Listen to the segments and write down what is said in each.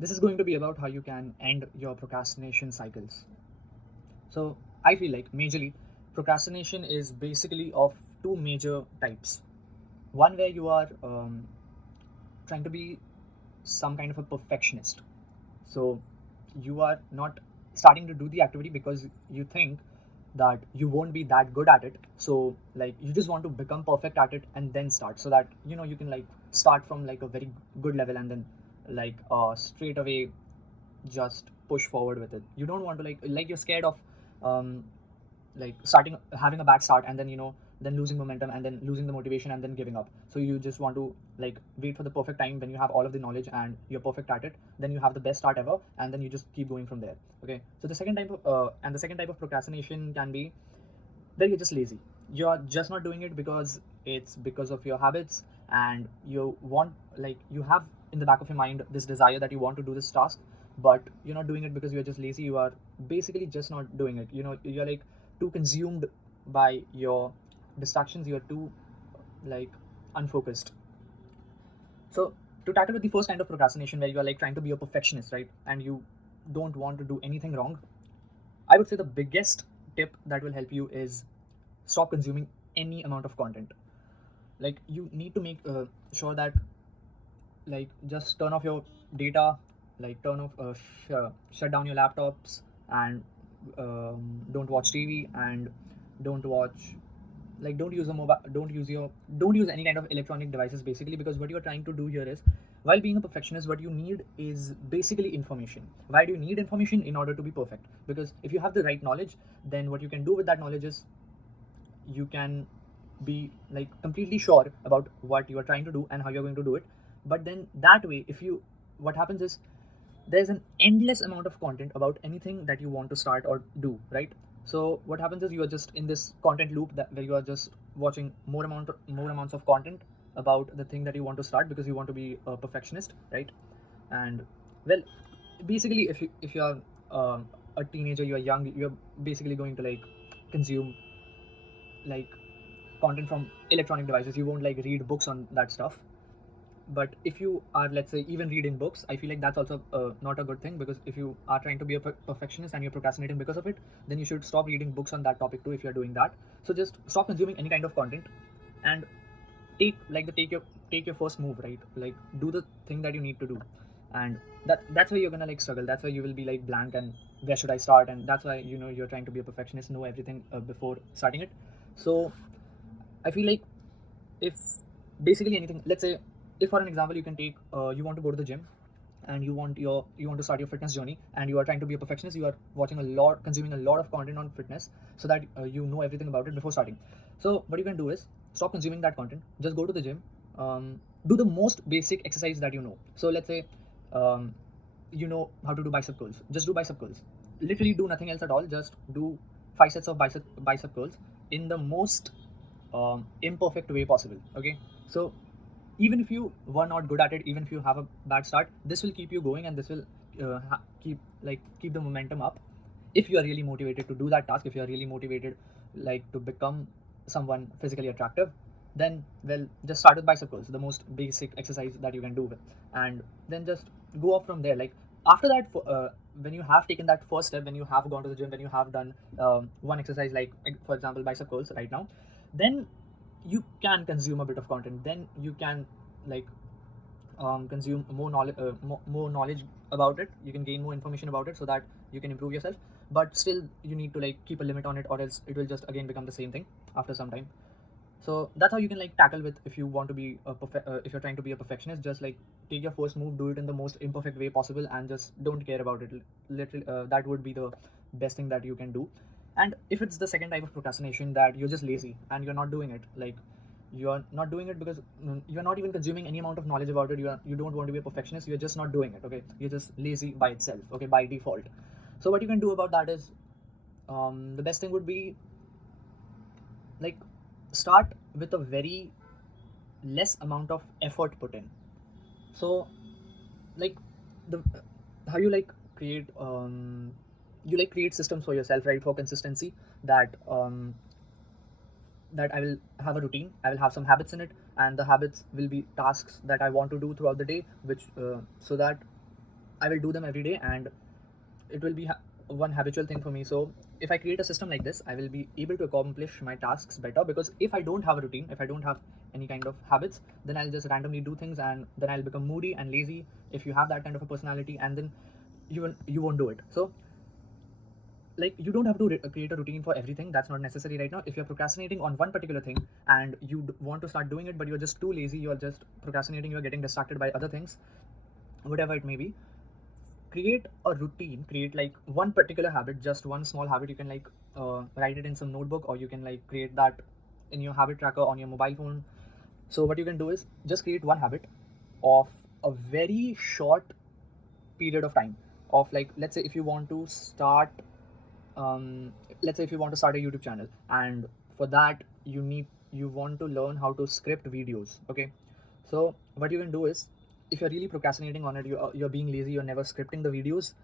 This is going to be about how you can end your procrastination cycles. So, I feel like majorly procrastination is basically of two major types. One where you are trying to be some kind of a perfectionist. So, you are not starting to do the activity because you think that you won't be that good at it. So, like, you just want to become perfect at it and then start, so that you can like start from like a very good level and then like straight away just push forward with it. You don't want to like you're scared of um like starting having a bad start and then then losing momentum and then losing the motivation and then giving up. So you just want to like wait for the perfect time when you have all of the knowledge and you're perfect at it, then you have the best start ever, and then you just keep going from there. Okay, so the second type of procrastination can be where you're just lazy. You're just not doing it because it's because of your habits, and you want like you have in the back of your mind this desire that you want to do this task, but you're not doing it because you're just lazy. You are basically just not doing it. You're like too consumed by your distractions. You're too like unfocused. So to tackle with the first kind of procrastination where you are like trying to be a perfectionist, right, and you don't want to do anything wrong, I would say the biggest tip that will help you is stop consuming any amount of content. Like you need to make sure that like just turn off your data, like turn off shut down your laptops, and don't watch TV, and don't watch like don't use any kind of electronic devices, basically, because what you're trying to do here is, while being a perfectionist, what you need is basically information. Why do you need information? In order to be perfect. Because if you have the right knowledge, then what you can do with that knowledge is you can be like completely sure about what you are trying to do and how you're going to do it. But then that way, if you what happens is there's an endless amount of content about anything that you want to start or do, right? So what happens is you are just in this content loop that where you are just watching more amounts of content about the thing that you want to start because you want to be a perfectionist, right? And well, basically, if you are a teenager, you are young, you're basically going to like consume like content from electronic devices. You won't like read books on that stuff. But if you are, let's say, even reading books, I feel like that's also not a good thing, because if you are trying to be a perfectionist and you're procrastinating because of it, then you should stop reading books on that topic too if you're doing that. So just stop consuming any kind of content, and take your first move, right? Like do the thing that you need to do. And that's why you're gonna like struggle. That's why you will be like blank and where should I start? And that's why you're trying to be a perfectionist, know everything before starting it. So I feel like if basically anything, let's say, if for an example you can take you want to go to the gym, and you want to start your fitness journey, and you are trying to be a perfectionist, you are consuming a lot of content on fitness, so that you know everything about it before starting. So what you can do is stop consuming that content, just go to the gym, do the most basic exercise that you know. So let's say um, you know how to do bicep curls, just do bicep curls. Literally do nothing else at all, just do 5 sets of bicep curls in the most imperfect way possible. Okay, so even if you were not good at it, even if you have a bad start, this will keep you going, and this will keep the momentum up. If you are really motivated to do that task, if you are really motivated like to become someone physically attractive, then well, just start with bicep curls, the most basic exercise that you can do with, and then just go off from there. Like after that, when you have taken that first step, when you have gone to the gym, when you have done one exercise, like for example bicep curls right now, then you can consume a bit of content. Then you can like consume more knowledge about it. You can gain more information about it so that you can improve yourself. But still, you need to like keep a limit on it, or else it will just again become the same thing after some time. So that's how you can like tackle with, if you want to be if you're trying to be a perfectionist, just like take your first move, do it in the most imperfect way possible, and just don't care about it. Literally, that would be the best thing that you can do. And if it's the second type of procrastination, that you're just lazy and you're not doing it, like you're not doing it because you're not even consuming any amount of knowledge about it, you don't want to be a perfectionist, you're just not doing it. Okay, you're just lazy by itself, okay, by default. So what you can do about that is, the best thing would be like start with a very less amount of effort put in. So like the how you like create you like create systems for yourself, right, for consistency, that that I will have a routine, I will have some habits in it, and the habits will be tasks that I want to do throughout the day, which so that I will do them every day, and it will be one habitual thing for me. So if I create a system like this, I will be able to accomplish my tasks better, because if I don't have a routine, if I don't have any kind of habits, then I'll just randomly do things, and then I'll become moody and lazy if you have that kind of a personality, and then you won't do it. So like, you don't have to create a routine for everything. That's not necessary right now. If you're procrastinating on one particular thing and you want to start doing it, but you're just too lazy, you're just procrastinating, you're getting distracted by other things, whatever it may be, create a routine, create like one particular habit, just one small habit. You can like write it in some notebook, or you can like create that in your habit tracker on your mobile phone. So what you can do is just create one habit of a very short period of time, of like, let's say if you want to start let's say if you want to start a YouTube channel, and for that you want to learn how to script videos. Okay, so what you can do is, if you're really procrastinating on it, you're being lazy, you're never scripting the videos,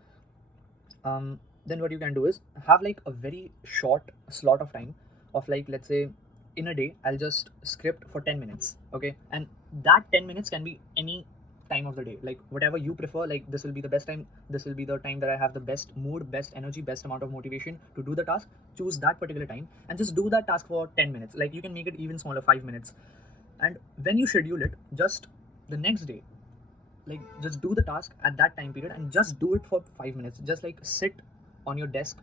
then what you can do is have like a very short slot of time of like, let's say in a day I'll just script for 10 minutes. Okay, and that 10 minutes can be any time of the day, like whatever you prefer. Like, this will be the best time, this will be the time that I have the best mood, best energy, best amount of motivation to do the task. Choose that particular time and just do that task for 10 minutes. Like, you can make it even smaller, 5 minutes. And when you schedule it, just the next day, like, just do the task at that time period and just do it for 5 minutes. Just like sit on your desk,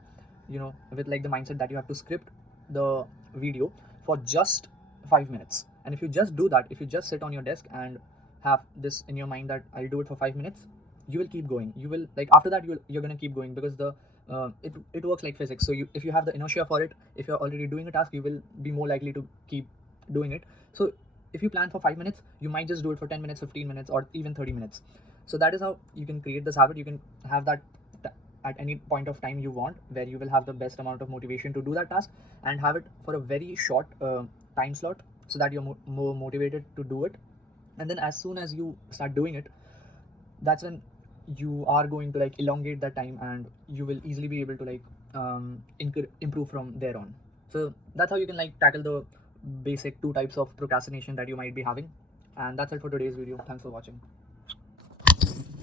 with like the mindset that you have to script the video for just 5 minutes. And if you just do that, if you just sit on your desk and have this in your mind that I'll do it for 5 minutes, you will keep going. You will, like, after that you're going to keep going, because it works like physics. So if you have the inertia for it, if you're already doing a task, you will be more likely to keep doing it. So if you plan for 5 minutes, you might just do it for 10 minutes, 15 minutes, or even 30 minutes. So that is how you can create this habit. You can have that at any point of time you want, where you will have the best amount of motivation to do that task, and have it for a very short time slot, so that you're more motivated to do it. And then as soon as you start doing it, that's when you are going to like elongate that time, and you will easily be able to like improve from there on. So that's how you can like tackle the basic 2 types of procrastination that you might be having. And that's it for today's video. Thanks for watching.